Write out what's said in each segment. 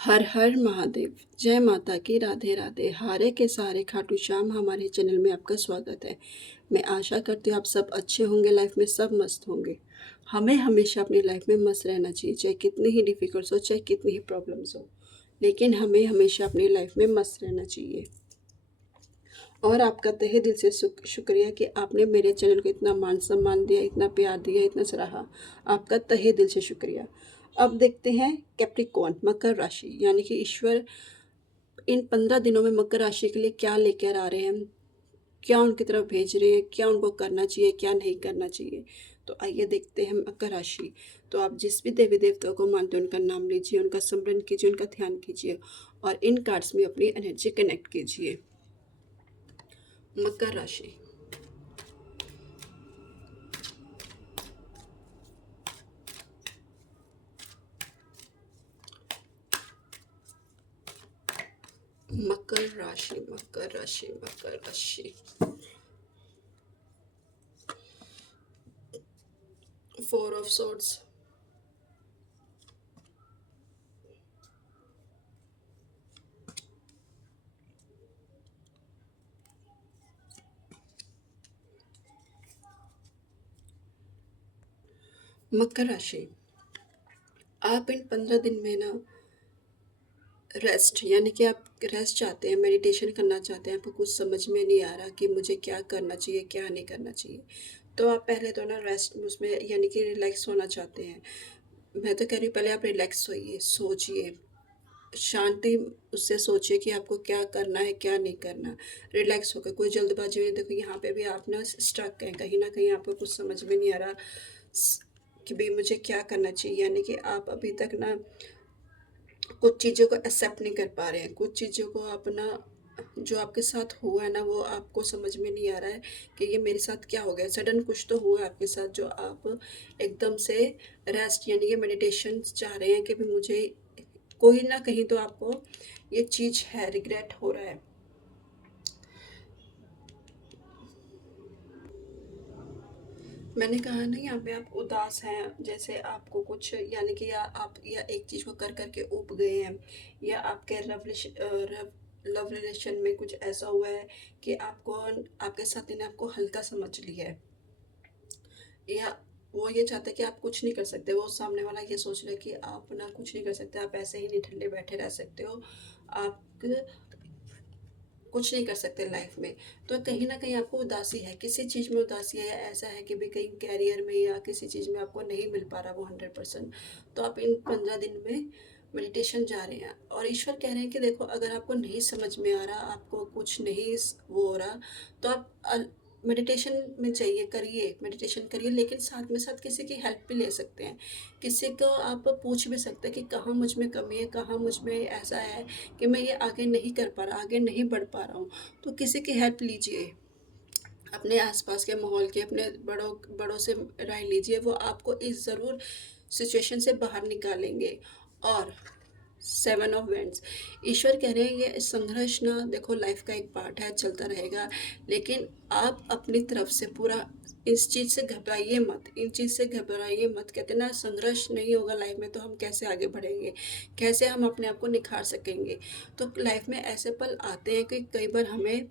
हर हर महादेव। जय माता की, राधे राधे। हारे के सहारे खाटू श्याम हमारे चैनल में आपका स्वागत है। मैं आशा करती हूँ आप सब अच्छे होंगे, लाइफ में सब मस्त होंगे। हमें हमेशा अपनी लाइफ में मस्त रहना चाहिए, चाहे कितनी ही डिफ़िकल्ट्स हो, चाहे कितनी ही प्रॉब्लम्स हो, लेकिन हमें हमेशा अपनी लाइफ में मस्त रहना चाहिए। और आपका तहे दिल से शुक्रिया कि आपने मेरे चैनल को इतना मान सम्मान दिया, इतना प्यार दिया, इतना सराहा। आपका तहे दिल से शुक्रिया। अब देखते हैं कैप्रिकॉर्न, मकर राशि, यानी कि ईश्वर इन 15 दिनों में मकर राशि के लिए क्या लेकर आ रहे हैं, क्या उनकी तरफ भेज रहे हैं, क्या उनको करना चाहिए, क्या नहीं करना चाहिए। तो आइए देखते हैं मकर राशि। तो आप जिस भी देवी देवताओं को मानते हैं उनका नाम लीजिए, उनका स्मरण कीजिए, उनका ध्यान कीजिए और इन कार्ड्स में अपनी एनर्जी कनेक्ट कीजिए। मकर राशि। मकर राशि, मकर राशि, मकर राशि। 4 ऑफ swords, मकर राशि। आप इन 15 दिन में ना रेस्ट, यानी कि आप रेस्ट चाहते हैं, मेडिटेशन करना चाहते हैं, आपको कुछ समझ में नहीं आ रहा कि मुझे क्या करना चाहिए, क्या नहीं करना चाहिए। तो आप पहले तो ना रेस्ट उसमें यानी कि रिलैक्स होना चाहते हैं। मैं तो कह रही हूँ पहले आप रिलैक्स होइए, सोचिए, शांति उससे सोचिए कि आपको क्या करना है, क्या नहीं करना। रिलैक्स होकर, कोई जल्दबाजी में, देखो यहाँ पे भी आप ना स्ट्रक हैं, कहीं ना कहीं आपको कुछ समझ में नहीं आ रहा कि भाई मुझे क्या करना चाहिए। यानी कि आप अभी तक ना कुछ चीज़ों को एक्सेप्ट नहीं कर पा रहे हैं, कुछ चीज़ों को अपना जो आपके साथ हुआ है ना वो आपको समझ में नहीं आ रहा है कि ये मेरे साथ क्या हो गया। सडन कुछ तो हुआ है आपके साथ जो आप एकदम से रेस्ट यानी कि मेडिटेशन चाह रहे हैं कि भी मुझे कोई ना कहीं तो आपको ये चीज़ है, रिग्रेट हो रहा है। मैंने कहा ना यहाँ पे आप उदास हैं, जैसे आपको कुछ यानी कि या आप या एक चीज़ को कर करके ऊब गए हैं, या आपके लव रिलेशन में कुछ ऐसा हुआ है कि आपको आपके साथी ने आपको हल्का समझ लिया है, या वो ये चाहता है कि आप कुछ नहीं कर सकते, वो सामने वाला ये सोच रहा है कि आप ना कुछ नहीं कर सकते, आप ऐसे ही नहीं ठंडे बैठे रह सकते हो, आप कुछ नहीं कर सकते लाइफ में। तो कहीं न कहीं आपको उदासी है, किसी चीज़ में उदासी है, या ऐसा है कि भई कहीं करियर में या किसी चीज़ में आपको नहीं मिल पा रहा वो 100%। तो आप इन 15 दिन में मेडिटेशन जा रहे हैं और ईश्वर कह रहे हैं कि देखो अगर आपको नहीं समझ में आ रहा, आपको कुछ नहीं वो हो रहा, तो आप मेडिटेशन में जाइए, करिए, मेडिटेशन करिए, लेकिन साथ में साथ किसी की हेल्प भी ले सकते हैं। किसी को आप पूछ भी सकते हैं कि कहाँ मुझ में कमी है, कहाँ मुझ में ऐसा है कि मैं ये आगे नहीं कर पा रहा, आगे नहीं बढ़ पा रहा हूँ। तो किसी की हेल्प लीजिए, अपने आसपास के माहौल के, अपने बड़ों बड़ों से राय लीजिए, वो आपको इस ज़रूर सिचुएशन से बाहर निकालेंगे। और 7 ऑफ वेंट्स, ईश्वर कह रहे हैं ये संघर्ष ना देखो लाइफ का एक पार्ट है, चलता रहेगा, लेकिन आप अपनी तरफ से पूरा इस चीज़ से घबराइए मत, इन चीज़ से घबराइए मत। कहते हैं ना संघर्ष नहीं होगा लाइफ में तो हम कैसे आगे बढ़ेंगे, कैसे हम अपने आप को निखार सकेंगे। तो लाइफ में ऐसे पल आते हैं कि कई बार हमें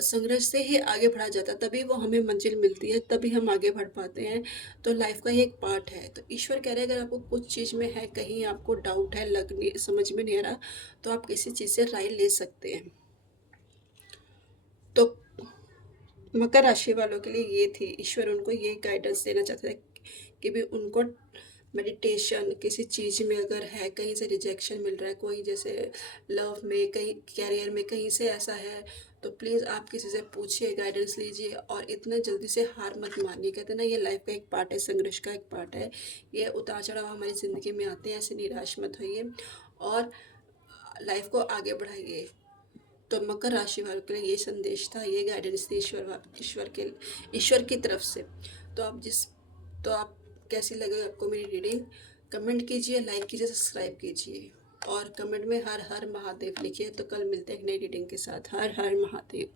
संघर्ष से ही आगे बढ़ा जाता है, तभी वो हमें मंजिल मिलती है, तभी हम आगे बढ़ पाते हैं। तो लाइफ का ये एक पार्ट है। तो ईश्वर कह रहे हैं अगर आपको कुछ चीज़ में है, कहीं आपको डाउट है, लग नहीं समझ में नहीं आ रहा, तो आप किसी चीज़ से राय ले सकते हैं। तो मकर राशि वालों के लिए ये थी, ईश्वर उनको ये गाइडेंस देना चाहते थे कि भी उनको मेडिटेशन किसी चीज़ में अगर है, कहीं से रिजेक्शन मिल रहा है, कोई जैसे लव में, कहीं कैरियर में कहीं से ऐसा है, तो प्लीज़ आप किसी से पूछिए, गाइडेंस लीजिए और इतना जल्दी से हार मत मानिए। कहते हैं ना ये लाइफ का एक पार्ट है, संघर्ष का एक पार्ट है, ये उतार चढ़ाव हमारी ज़िंदगी में आते हैं, ऐसे निराश मत होइए और लाइफ को आगे बढ़ाइए। तो मकर राशि वालों के लिए ये संदेश था, ये गाइडेंस थी ईश्वर की तरफ से। तो तो आप कैसी लगे आपको मेरी रीडिंग, कमेंट कीजिए, लाइक कीजिए, सब्सक्राइब कीजिए और कमेंट में हर हर महादेव लिखिए। तो कल मिलते हैं एक नई रीडिंग के साथ। हर हर महादेव।